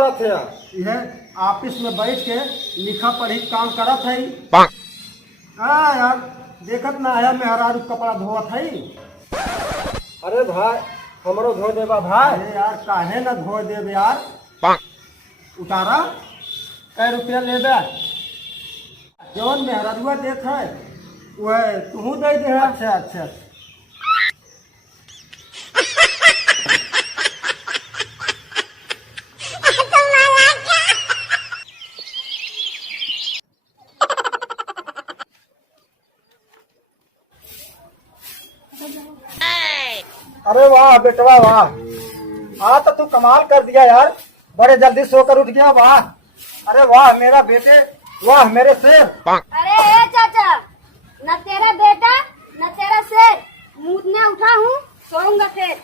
करत है? यह ऑफिस में बैठ के लिखा पढ़ी काम करत है। हाँ यार, देखत ना आया मेहरारू कपड़ा धोवत है। अरे भाई हमरो धो देबा भाई। अरे यार काहे ना धो देब यार। उतारा कै रुपया लेबे? जौन मेहरारुआ देत है वह तू दे दे। अच्छा अच्छा। अरे वाह बेटवा वाह, आज तो तू कमाल कर दिया यार, बड़े जल्दी सोकर उठ गया। वाह, अरे वाह मेरा बेटे, वाह मेरे शेर। अरे ए चाचा, न तेरा बेटा न तेरा शेर, मुझ में उठा हूँ, सोऊंगा फिर।